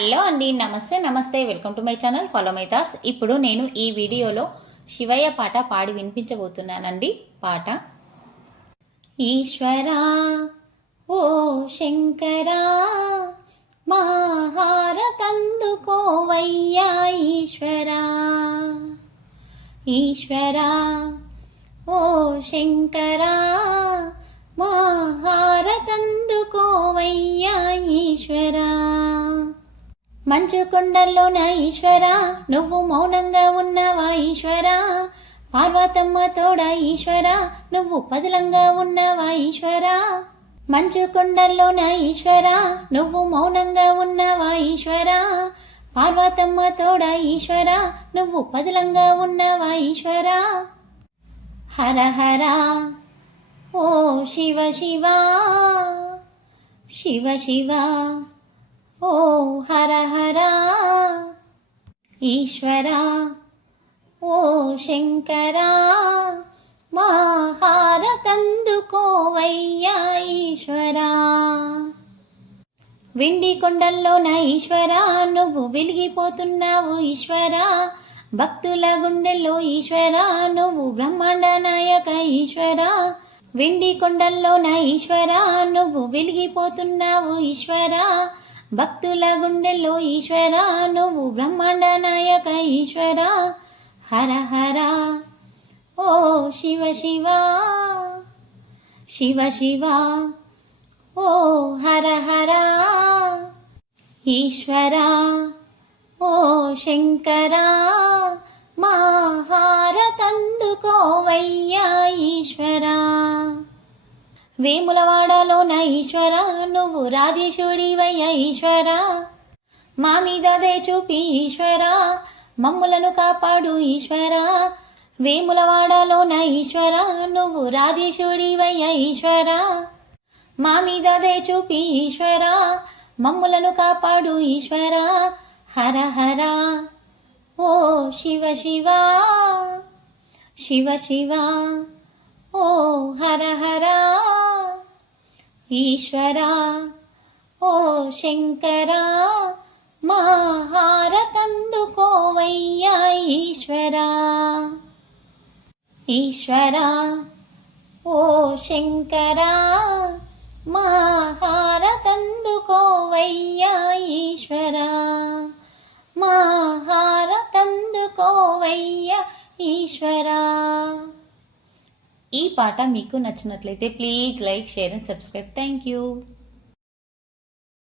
Hello అండి, నమస్తే నమస్తే. Welcome to my channel follow my thoughts. ఇప్పుడు నేను ఈ వీడియోలో శివయ్య పాట పాడి వినిపించబోతున్నానండి. పాట: ఈశ్వరా ఓ శంకరా మా హారతందుకోవయ్యా ఈశ్వరా. ఈశ్వరా ఓ శంకరా మా హారతందుకోవయ్యా ఈశ్వరా. మంచు కొండల్లోన ఈశ్వరా నువ్వు మౌనంగా ఉన్నావా ఈశ్వరా. పార్వతమ్మ తోడ ఈశ్వరా నువ్వు పదిలంగా ఉన్నావా ఈశ్వరా. మంచు కొండల్లోన ఈశ్వరా నువ్వు మౌనంగా ఉన్నావా ఈశ్వరా. పార్వతమ్మ తోడ ఈశ్వరా నువ్వు పదిలంగా ఉన్నావా ఈశ్వరా. హర హర ఓ శివ శివ శివ శివ ఓ హర హర. ఈశ్వరా ఓ శంకరా మా హారతందుకోవయ్యా ఈశ్వరా. వెండి కొండల్లోన ఈశ్వరా నువ్వు వెలిగిపోతున్నావు ఈశ్వరా. భక్తుల గుండెల్లో ఈశ్వరా నువ్వు బ్రహ్మాండ నాయక ఈశ్వరా. వెండి కొండల్లోన ఈశ్వరా నువ్వు వెలిగిపోతున్నావు ఈశ్వరా. భక్తుల గుండెల్లో ఈశ్వరా నువ్వు బ్రహ్మాండ నాయక ఈశ్వరా. హర హర ఓ శివ శివ శివ శివ ఓ హర హర. ఈశ్వరా ఓ శంకరా మా హారతందుకోవయ్యా ఈశ్వరా. వేములవాడలోన ఈశ్వరా నువ్వు రాజేశ్వరివయ్యా ఈశ్వరా. మా మీద దయ చూపి ఈశ్వరా మమ్ములను కాపాడు ఈశ్వరా. వేములవాడలోన ఈశ్వరా నువ్వు రాజేశ్వరివయ్యా ఈశ్వరా. మా మీద దయ చూపి ఈశ్వరా మమ్ములను కాపాడు ఈశ్వరా. హర హర ఓ శివ శివ శివ శివ ఓ హర హర. ఈశ్వరా ఓ శంకరా మా హారతందుకోవయ్యా ఈశ్వరా. ఈశ్వరా ఓ శంకరా మా హారతందుకోవయ్యా ఈశ్వరా. మా హారతందుకోవయ్యా ఈశ్వరా. ఈ పాట మీకు నచ్చినట్లయితే please like, share and subscribe. Thank you.